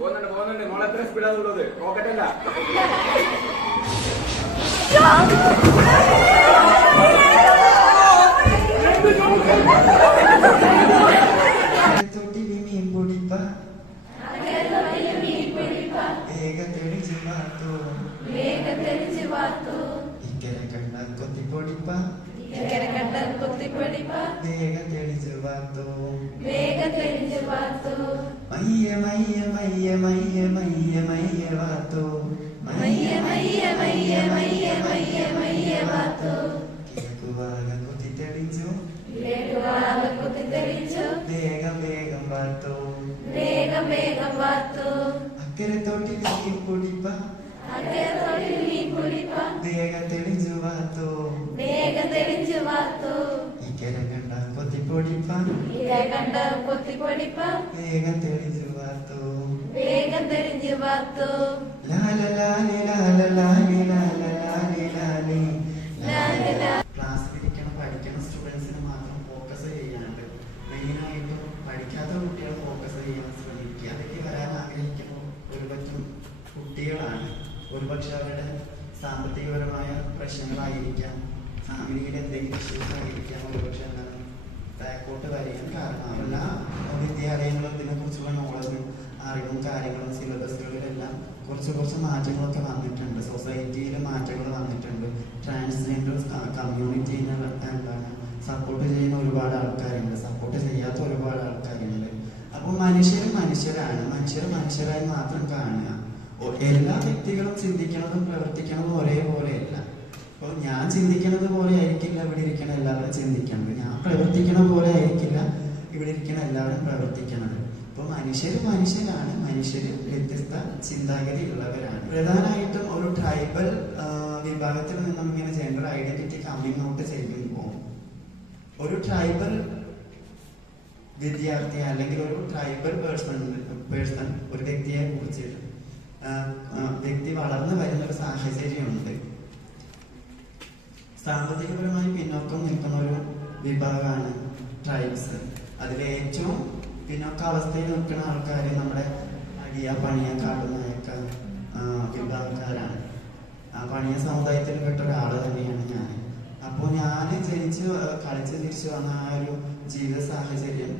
പോകുന്നുണ്ട് മോളെ എത്ര സ്പീഡാണുള്ളത് നോക്കട്ടല്ല അക്കരെ തോട്ടിൽ പൊടിപ്പ വേഗം തെളിഞ്ഞു വാത്തോ ഇക്കര കണ്ട കൊത്തിപ്പൊടിപ്പ വേഗം തെളിഞ്ഞു വാത്തോ ലാല ലാലി ലാല ലാലി ലാല ലാലി ലാലി. ക്ലാസ്സിലിരിക്കണം പഠിക്കുന്ന സ്റ്റുഡൻസിന് മാത്രം ഫോക്കസ് ചെയ്യാണ്ട് മെയിനായിട്ടും പഠിക്കാത്ത കുട്ടികൾ ഫോക്കസ് ചെയ്യാൻ ശ്രമിക്കുക. അതിലേക്ക് വരാൻ ആഗ്രഹിക്കുന്ന ഒരുപറ്റം കുട്ടികളാണ്. ഒരുപക്ഷെ അവരുടെ സാമ്പത്തികപരമായ പ്രശ്നങ്ങളായിരിക്കാം, ഫാമിലിയിലെ എന്തെങ്കിലും ഇഷ്യൂസ് ആയിരിക്കാം, ഒരുപക്ഷെ എന്താണ് ബാക്കോട്ട് വരികയും കാരണം എല്ലാ വിദ്യാലയങ്ങളും ഇതിനെക്കുറിച്ചുള്ള നോളജും അറിവും കാര്യങ്ങളും സിലബസുകളിലെല്ലാം കുറച്ച് മാറ്റങ്ങളൊക്കെ വന്നിട്ടുണ്ട്. സൊസൈറ്റിയിൽ മാറ്റങ്ങൾ വന്നിട്ടുണ്ട്. ട്രാൻസ്ജെൻഡർ കമ്മ്യൂണിറ്റീനെ എന്താണ് സപ്പോർട്ട് ചെയ്യുന്ന ഒരുപാട് ആൾക്കാരുണ്ട്, സപ്പോർട്ട് ചെയ്യാത്ത ഒരുപാട് ആൾക്കാരുണ്ട്. അപ്പോൾ മനുഷ്യരാണ്, മനുഷ്യരായി മാത്രം കാണുക. എല്ലാ വ്യക്തികളും ചിന്തിക്കുന്നതും പ്രവർത്തിക്കുന്നതും ഒരേപോലെയല്ല. അപ്പോൾ ഞാൻ ചിന്തിക്കുന്നത് പോലെ ആയിരിക്കില്ല ഇവിടെ ഇരിക്കുന്ന എല്ലാവരും ചിന്തിക്കുന്നത്, ഞാൻ പ്രവർത്തിക്കുന്ന പോലെ ആയിരിക്കില്ല ഇവിടെ ഇരിക്കുന്ന എല്ലാവരും പ്രവർത്തിക്കുന്നത്. അപ്പോൾ മനുഷ്യരാണ്, മനുഷ്യര് വ്യത്യസ്ത ചിന്താഗതി ഉള്ളവരാണ്. പ്രധാനമായിട്ടും ഒരു ട്രൈബൽ വിഭാഗത്തിൽ നിന്നും ഇങ്ങനെ ജെൻഡർ ഐഡന്റിറ്റി കമ്മിങ് ഔട്ട് ചെയ്യുമ്പോൾ ഒരു ട്രൈബൽ വിദ്യാർത്ഥി അല്ലെങ്കിൽ ഒരു ട്രൈബൽ പേഴ്സൺ ഒരു വ്യക്തിയെ കുറിച്ച് വ്യക്തി വളർന്നു വരുന്ന ഒരു സാഹചര്യമുണ്ട്. സാമ്പത്തികപരമായി പിന്നോക്കം നിൽക്കുന്ന ഒരു വിഭാഗമാണ് ട്രൈബ്സ്. അതിൽ ഏറ്റവും പിന്നോക്കാവസ്ഥയിൽ നിൽക്കുന്ന ആൾക്കാർ നമ്മുടെ അടിയ പണിയ കാട്ടുനായക്ക വിഭാഗക്കാരാണ്. ആ പണിയ സമുദായത്തിൽ പെട്ട ഒരാൾ തന്നെയാണ് ഞാൻ. അപ്പോൾ ഞാൻ ജനിച്ച് കളിച്ച് തിരിച്ചു വന്ന ആ ഒരു ജീവിത സാഹചര്യം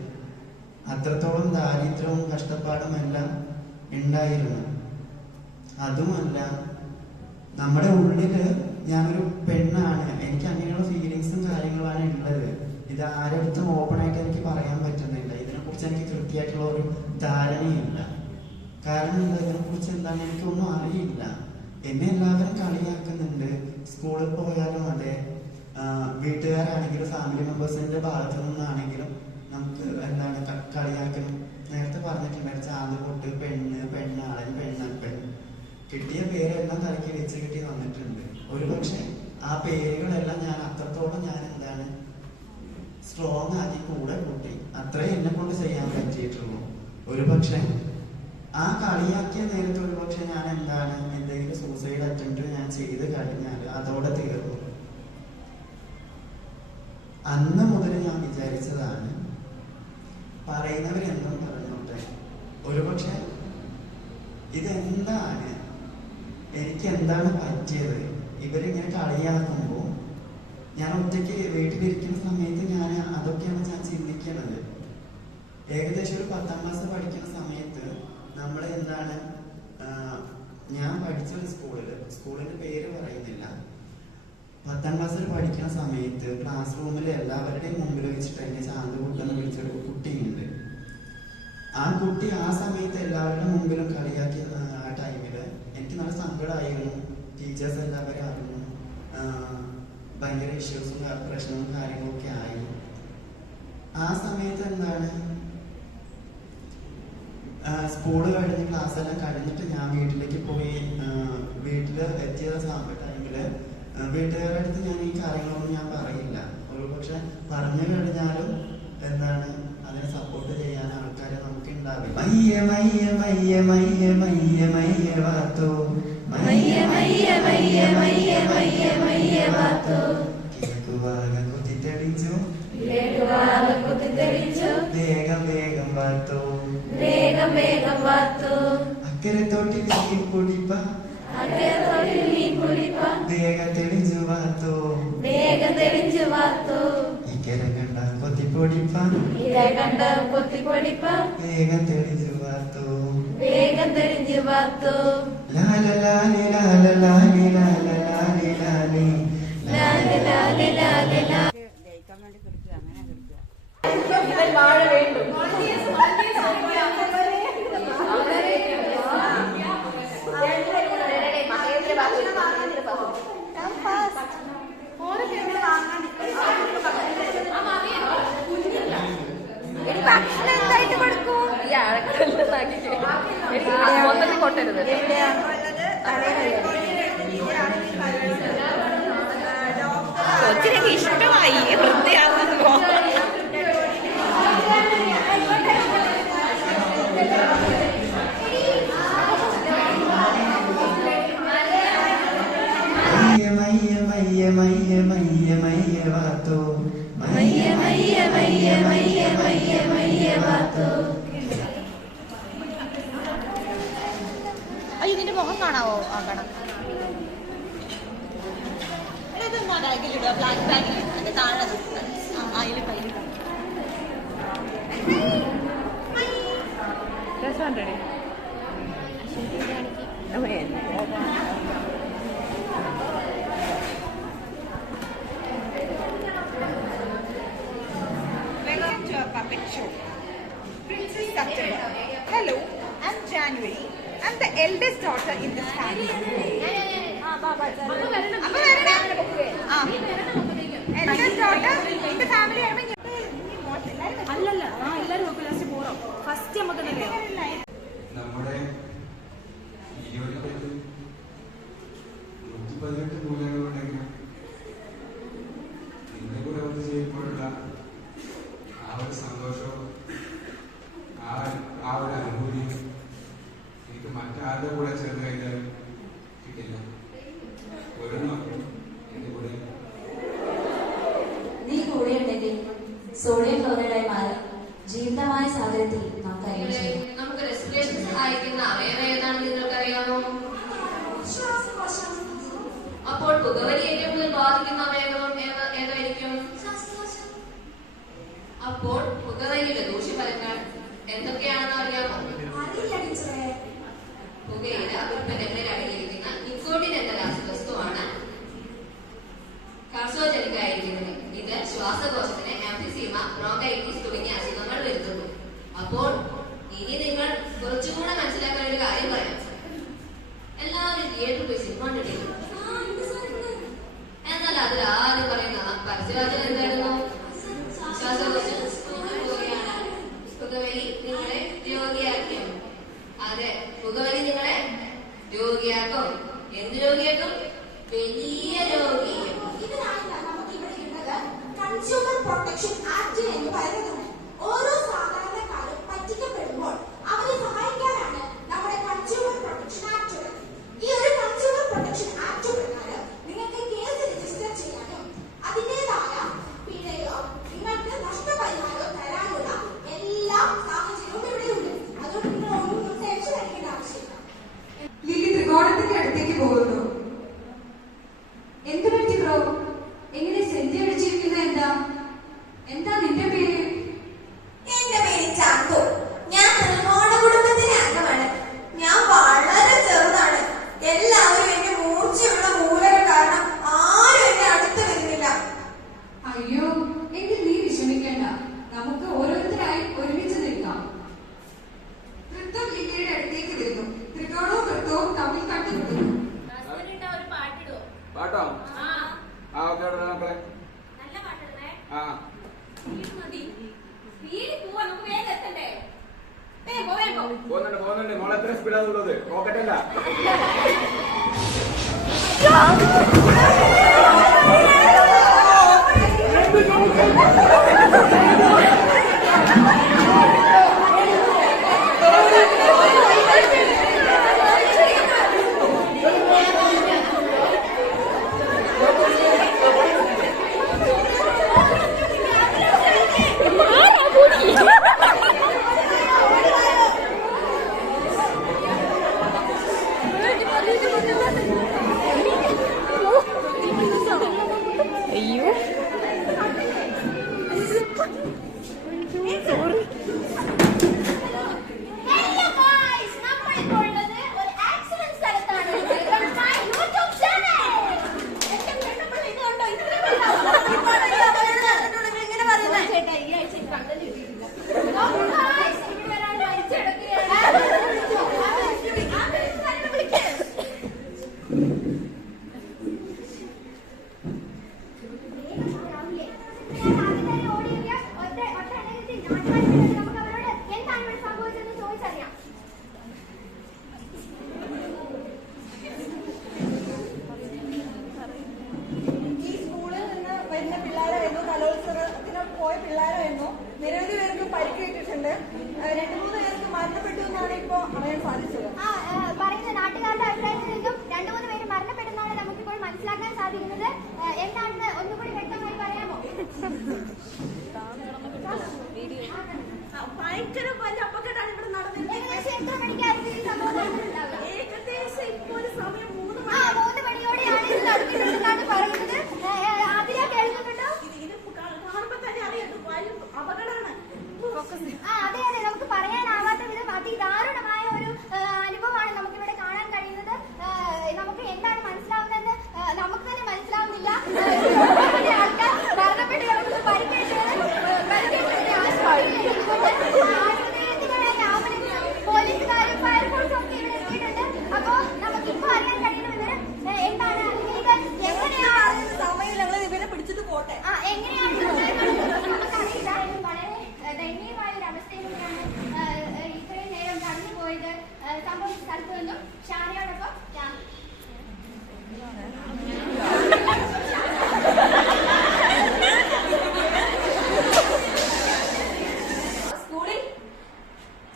അത്രത്തോളം ദാരിദ്ര്യവും കഷ്ടപ്പാടും എല്ലാം ഉണ്ടായിരുന്നു. അതുമല്ല, നമ്മുടെ ഉള്ളില് ഞാനൊരു പെണ്ണാണ്, എനിക്ക് അങ്ങനെയുള്ള ഫീലിങ്സും കാര്യങ്ങളുമാണ് ഉള്ളത്. ഇത് ആരടുത്തും ഓപ്പൺ ആയിട്ട് എനിക്ക് പറയാൻ പറ്റുന്നില്ല. ഇതിനെക്കുറിച്ച് എനിക്ക് കൃത്യമായിട്ടുള്ള ഒരു ധാരണയില്ല. കാരണം ഇതിനെക്കുറിച്ച് എന്താണ് എനിക്കൊന്നും അറിയില്ല. എന്നെ എല്ലാവരും കളിയാക്കുന്നുണ്ട്. സ്കൂളിൽ പോയാലും അതെ, വീട്ടുകാരാണെങ്കിലും ഫാമിലി മെമ്പേഴ്സിന്റെ ഭാഗത്തു നിന്നാണെങ്കിലും നമുക്ക് എന്താണ് കളിയാക്കണം. നേരത്തെ പറഞ്ഞിട്ടുണ്ടായിരുന്നു ചാന്തുപൊട്ട്, പെണ്ണാളൻ, പെണ്ണപ്പൻ, കിട്ടിയ പേരെല്ലാം തലയ്ക്ക് വെച്ച് കിട്ടി വന്നിട്ടുണ്ട്. ഒരുപക്ഷെ ആ പേരുകളെല്ലാം ഞാൻ അത്രത്തോളം ഞാൻ എന്താണ് സ്ട്രോങ് ആക്കി കൂടെ കൂട്ടി. അത്രേ എന്നെ കൊണ്ട് ചെയ്യാൻ പറ്റിയിട്ടുള്ളൂ. ഒരുപക്ഷെ ആ കളിയാക്കിയ നേരത്തെ ഒരുപക്ഷെ ഞാൻ എന്താണ് എന്തെങ്കിലും സൂസൈഡ് അറ്റംപ്റ്റ് ഞാൻ ചെയ്ത് കഴിഞ്ഞാൽ അതോടെ തീർന്നു. അന്ന് മുതൽ ഞാൻ വിചാരിച്ചതാണ്, പറയുന്നവരെന്നും പറഞ്ഞോട്ടെ, ഒരുപക്ഷെ ഇതെന്താണ്, എനിക്ക് എന്താണ് പറ്റിയത്, ഇവരിങ്ങനെ കളിയാക്കുമ്പോൾ ഞാൻ ഒറ്റയ്ക്ക് വീട്ടിലിരിക്കുന്ന സമയത്ത് അതൊക്കെയാണ് ഞാൻ ചിന്തിക്കുന്നത്. ഏകദേശം ഒരു 10ാം ക്ലാസ് പഠിക്കുന്ന സമയത്ത് നമ്മൾ എന്താണ് ഞാൻ പഠിച്ച ഒരു സ്കൂളിന്റെ പേര് പറയുന്നില്ല. 10ാം ക്ലാസ്സിൽ പഠിക്കുന്ന സമയത്ത് ക്ലാസ് റൂമിൽ എല്ലാവരുടെയും മുമ്പിൽ വെച്ചിട്ട് എന്നെ ചാന്തുകൂട്ടെന്ന് വിളിച്ചൊരു കുട്ടിയുണ്ട്. ആ കുട്ടി ആ സമയത്ത് എല്ലാവരുടെ മുമ്പിലും കളിയാക്കിയ ആ ടൈമില് എനിക്ക് നല്ല സങ്കടമായിരുന്നു. ടീച്ചേഴ്സ് എല്ലാവരും അറിഞ്ഞു. ഭയങ്കര ഇഷ്യൂസും പ്രശ്നവും കാര്യങ്ങളൊക്കെ ആയി. ആ സമയത്ത് എന്താണ് സ്കൂള് കഴിഞ്ഞ് ക്ലാസ് എല്ലാം കഴിഞ്ഞിട്ട് ഞാൻ വീട്ടിലേക്ക് പോയി. വീട്ടിൽ എത്തിയ ടൈമില് വീട്ടുകാരുടെ അടുത്ത് ഞാൻ ഈ കാര്യങ്ങളൊന്നും ഞാൻ പറയില്ല. ഒരുപക്ഷെ പറഞ്ഞു കഴിഞ്ഞാലും എന്താണ് അതിനെ സപ്പോർട്ട് ചെയ്യാൻ ആൾക്കാരെ നമുക്ക് ഉണ്ടാവില്ല. വേഗം വാത്തോ അക്കരെ തോട്ടിൽ നീ കുടിപ്പ വേഗം തെളിഞ്ചു വാത്തോ ഇക്കര കണ്ട കൊത്തിപ്പൊടിപ്പ വേഗം തെളിഞ്ചു വാത്തോ ലാല ലാലി ലാല ലാലി ലാല ലാലി ലാലി ലാല ലാലി ലാല ലാ വാഴ വേണ്ടു ഭക്ഷണം എന്തായിട്ട് കൊടുക്കും കൊട്ടരുത് കൊച്ചിനൊക്കെ ഇഷ്ടമായി വൃത്തിയാവുന്നത് അയ്യോ ഇതിന്റെ മുഖം കാണാവോ? ആ കാണാം. ബാഗിലിടുക, ബ്ലാക്ക് ബാഗിൽ താഴെ അതിൽ കയ്യിൽ രസമുണ്ടേ. Welcome to our puppet show. Princess September. Hello, I'm January. I'm the eldest daughter in this family. Eldest daughter in the family. അല്ലല്ല എല്ലാരും ലാസ്റ്റ് പോറോ ഫസ്റ്റ് നമുക്ക് നമ്മുടെ 118 മൂല്യങ്ങളുണ്ടെങ്കിലും നിന്നെ കൂടെ വന്ന് ചെയ്യുമ്പോഴുള്ള ആ ഒരു സന്തോഷവും ആ ഒരു അനുഭൂതിയും എനിക്ക് മറ്റാരുടെ കൂടെ ചേർന്ന് കഴിഞ്ഞാലും കിട്ടില്ല. ഒരു എന്റെ കൂടെ നീ കൂടെയുണ്ടെങ്കിൽ സോഡിയം ക്ലോറൈഡായി മാറി ജീവിതമായ സാഹചര്യത്തിൽ നമുക്ക് റെസ്പിറേഷൻ സഹായിക്കുന്ന അവയവം ഏതാണെന്ന് നിങ്ങൾക്കറിയാമോ? അപ്പോൾ പുകവലി ഏറ്റവും കൂടുതൽ ബാധിക്കുന്ന അവയവം ഏതായിരിക്കും? അപ്പോൾ പുകവലിയുടെ ദൂഷ്യഫലങ്ങൾ എന്തൊക്കെയാണെന്ന് അറിയാമോ? പുകയില ഉൽപ്പന്നങ്ങളിൽ അടങ്ങിയിരിക്കുന്ന നിക്കോട്ടിൻ എന്ന രാസവസ്തുവാണ് കാർസിനോജനിക് ആയിരിക്കുന്നത്. ഇത് ശ്വാസകോശത്തിന് എംഫിസീമ, ബ്രോങ്കൈറ്റിസ് തുടങ്ങിയ അസുഖങ്ങൾ വരുത്തുന്നു. അപ്പോൾ ഇനി നിങ്ങൾ കുറച്ചുകൂടെ മനസ്സിലാക്കാൻ ഒരു കാര്യം പറയാം. എല്ലാവരും തിയേറ്ററിൽ പോയി സിനിമ കണ്ടിട്ടില്ല. എന്നാൽ അതിൽ ആദ്യം പറയുന്ന പരസ്യവാചകം എന്തായിരുന്നു? ശ്വാസകോശം പുകവലി നിങ്ങളെ രോഗിയാക്കും. അതെ, പുകവലി നിങ്ങളെ രോഗിയാക്കും. എന്ത് രോഗിയാക്കും? വലിയ രോഗിയാക്കും. കൺസ്യൂമർ പ്രൊട്ടക്ഷൻ ആക്ട് എന്ന് പറയുന്നത് ഓരോ സാധാരണക്കാരും പറ്റിക്കപ്പെടുമ്പോൾ അവരെ സഹായിക്കാനാണ് നമ്മുടെ കൺസ്യൂമർ പ്രൊട്ടക്ഷൻ ആക്ട്. ഈ ഒരു കൺസ്യൂമർ പ്രൊട്ടക്ഷൻ ആക്ട് പ്രകാരം നിങ്ങൾക്ക് കേസ് രജിസ്റ്റർ ചെയ്യാനും അതിൻ്റെതായ പിഴയോ നിങ്ങൾക്ക് നഷ്ടപരിഹാരമോ തരാനുള്ള എല്ലാ സാഹചര്യവും ഇവിടെയുണ്ട്. അതുകൊണ്ട് നിങ്ങൾ ഒന്നും ടെൻഷൻ അടിക്കേണ്ട ആവശ്യമില്ല. ലില്ലി ത്രികോണത്തിന്റെ അടുത്തേക്ക് പോകുന്നു. എന്ത് പറ്റി ബ്രോ? എങ്ങനെ സെന്റി അടിച്ചിരിക്കുന്നത്? എന്താ നിന്റെ പേര്? എന്റെ പേര് ചാക്കോ. ഞാൻ ത്രികോണ കുടുംബത്തിലെ അംഗമാണ്. ഞാൻ വളരെ ചെറുതാണ്. എല്ലാവരും എന്റെ മൂർച്ചയുള്ള മൂലകൾ കാരണം ആരും എന്നെ അടുത്ത് വരുന്നില്ല. അയ്യോ, എങ്കിൽ നീ വിഷമിക്കേണ്ട. നമുക്ക് ഓരോരുത്തരായി ഒരുമിച്ച് നിൽക്കാം. വൃത്തം ലില്ലിയുടെ അടുത്തേക്ക് വരുന്നു. ത്രികോണവും വൃത്തവും തമ്മിൽ കണ്ടുമുട്ടുന്നു. പാട്ടോ? ആ ഓക്കെ മക്കളെ. ആ പോകുന്നുണ്ട്. മോളെ എത്ര സ്പീഡാന്നുള്ളത് നോക്കട്ടല്ല. അയ്യോ സോറി. നിരവധി പേർക്ക് പരിക്കേറ്റിട്ടുണ്ട്. 2-3 പേർക്ക് മരണപ്പെട്ടു എന്നാണ് ഇപ്പോ അറിയാൻ സാധിച്ചത്. പറയുന്ന നാട്ടുകാരുടെ അഭിപ്രായത്തിൽ നിന്നും 2-3 പേര് മരണപ്പെടുന്നതാണ് നമുക്കിപ്പോൾ മനസ്സിലാക്കാൻ സാധിക്കുന്നത്. എന്താണെന്ന് ഒന്നുകൂടി വ്യക്തമായി പറയാമോ? ഭയങ്കര വലിയ അപകടമാണ് ഇവിടെ നടന്നിരിക്കുന്നത്. എത്ര മണിക്കായിരുന്നു ഈ സംഭവം നടന്നിട്ടുണ്ടാവുക? ഏകദേശം ഇപ്പോൾ ഒരു സമയം 3 മണിയോടെയാണ് ഇത് നടന്നിട്ടുണ്ടെന്നാണ് പറയുന്നത്. അതിലെ കേൾക്കുന്നുണ്ടോ? ഇത് കാണുമ്പോൾ തന്നെ അറിയാം വലിയ അപകടമാണ്. അതെ അതെ, നമുക്ക് പറയാനാവാത്ത വിധം അതിദാരുണമായ ഒരു അനുഭവമാണ് നമുക്കിവിടെ കാണാൻ കഴിയുന്നത്. നമുക്ക് എന്താണ് മനസ്സിലാവുന്നതെന്ന് നമുക്ക് തന്നെ മനസ്സിലാവുന്നില്ല. ആൾക്കാർ മരണപ്പെട്ട് കിടക്കുന്നത് പോലീസുകാരും ഫയർഫോഴ്സും ഒക്കെ ഇവിടെ എത്തിയിട്ടുണ്ട്. അപ്പോ നമുക്കിപ്പോ അറിയാൻ കഴിയുന്നത് എന്താണ്, എങ്ങനെയാണ് സമയം ഞങ്ങൾ ഇവരെ പിടിച്ചിട്ട് പോട്ടെ. എങ്ങനെയാണ് നമുക്കറിയില്ല. വളരെ ദയനീയമായ ഒരു അവസ്ഥയിലൂടെയാണ് ഇത്രയും നേരം കടന്നുപോയത്. സംഭവിച്ച സ്ഥലത്ത് നിന്നും ഷാനയോടൊപ്പം സ്കൂളിൽ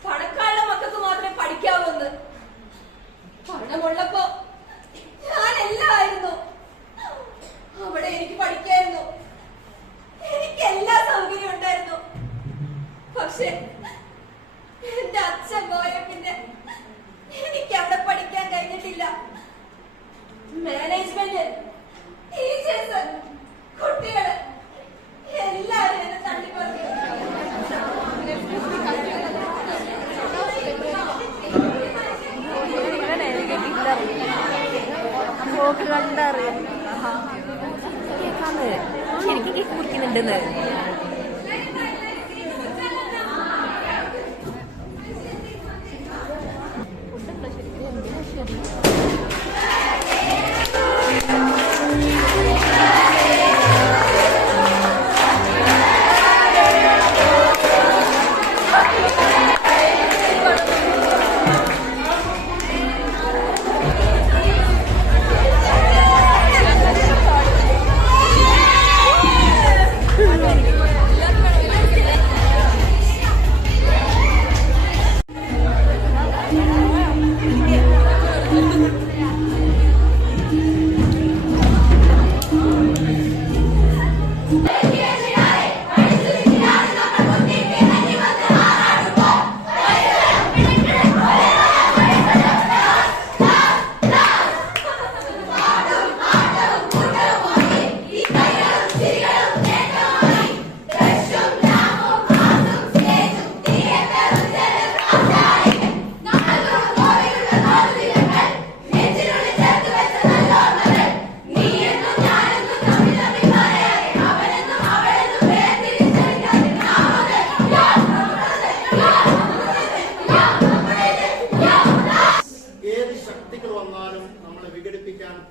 പണക്കാരുടെ മക്കൾക്ക് മാത്രമേ പഠിക്കാവൂന്ന് പണമുള്ളപ്പോ ഞാൻ എല്ലാമായിരുന്നു. അവിടെ എനിക്ക് പഠിക്കായിരുന്നു, എനിക്ക് എല്ലാ സൗകര്യവും ഉണ്ടായിരുന്നു. പക്ഷെ എന്റെ അച്ഛൻ പോയ പിന്നെ എനിക്ക് അവിടെ പഠിക്കാൻ കഴിഞ്ഞിട്ടില്ല. മാനേജ്മെന്റ്, ടീച്ചേഴ്സ്, കുട്ടികള് എല്ലാവരും എന്നെ തള്ളിപ്പറഞ്ഞു. കണ്ടറിയാം എനിക്ക് കേക്ക് കുടിക്കുന്നുണ്ടെന്ന്.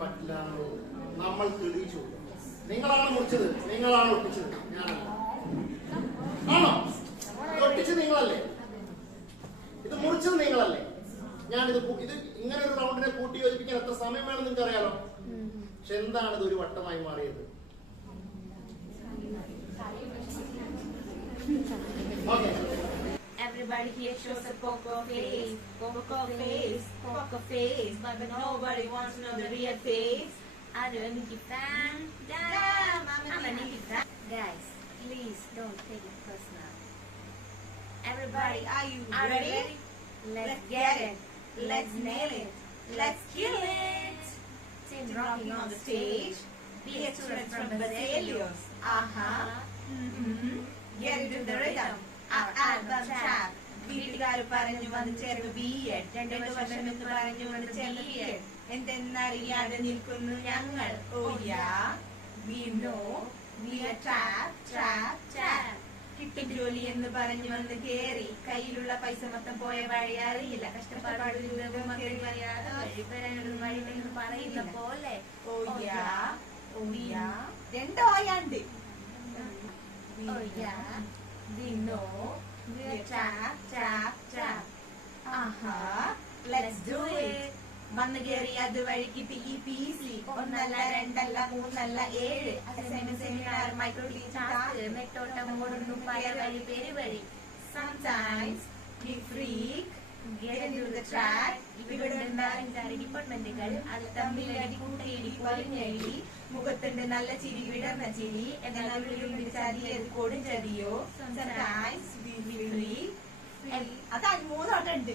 പറ്റില്ല നമ്മൾ തെളിയിച്ചു. നിങ്ങളാണ് മുറിച്ചത്, നിങ്ങളാണ് ഒട്ടിച്ചത്, ഞാനല്ല. ആണോ? ഒട്ടിച്ചത് നിങ്ങളല്ലേ? ഇത് മുറിച്ചത് നിങ്ങളല്ലേ? ഞാനിത് ഇങ്ങനെ ഒരു റൗണ്ടിനെ കൂട്ടി യോജിപ്പിക്കാൻ എത്ര സമയം വേണം നിങ്ങൾക്ക് അറിയാലോ. പക്ഷെ എന്താണ് ഇത് ഒരു വട്ടമായി മാറിയത്? Okay. Everybody here shows a poker face, poker face, poker face, but nobody wants to know the real face. I'm a Nicki fan, damn, I'm a Nicki fan. Guys, please don't take it personal. Everybody, are you ready? Let's get it, let's nail it, let's kill it. Sing rocking on the stage. Be a student from Baselios. Aha. Get into the rhythm. Album trap. വീട്ടുകാർ പറഞ്ഞു വന്ന് ചേർന്ന് B.Ed 2 വർഷം എന്ന് പറഞ്ഞു വന്ന് ചേർന്ന് B.Ed എന്തെന്നറിയാതെ നിൽക്കുന്നു ഞങ്ങൾ. Oh yeah, we know we are trap. കിട്ടും ജോലി എന്ന് പറഞ്ഞു വന്ന് കേറി കയ്യിലുള്ള പൈസ മൊത്തം പോയ വഴി അറിയില്ല. കഷ്ടപ്പാട് വഴി പറയുന്ന പോലെ. Oh yeah, രണ്ടോയാണ്ട്. Oh yeah, we know we are trap. Aha, let's do it. വന്ന് കയറി അത് വഴിക്ക് PEPC 1 അല്ല 2 അല്ല 3 അല്ല 7 അസൈൻമെന്റ് സെമിനാർ മൈക്രോ ടാസ്ക് മെട്ടോട്ടം ഓടുന്നു പല വഴി പേര് വഴി. Sometimes we freak, get into the track. ഇവിടെ ഉണ്ടായിരുന്ന ഡിപ്പാർട്ട്മെന്റുകൾ അത് തമ്മിലടി കൂട്ടിയിടി പൊലിഞ്ഞടി. മുഖത്തുണ്ട് നല്ല ചിരി വിടർന്ന ചിരി. എന്നാൽ ഉള്ളിലുണ്ട് ചതിയത് കൊടും ചതിയോ. Sometimes we freak. അതാണ് 3 ഉണ്ട്.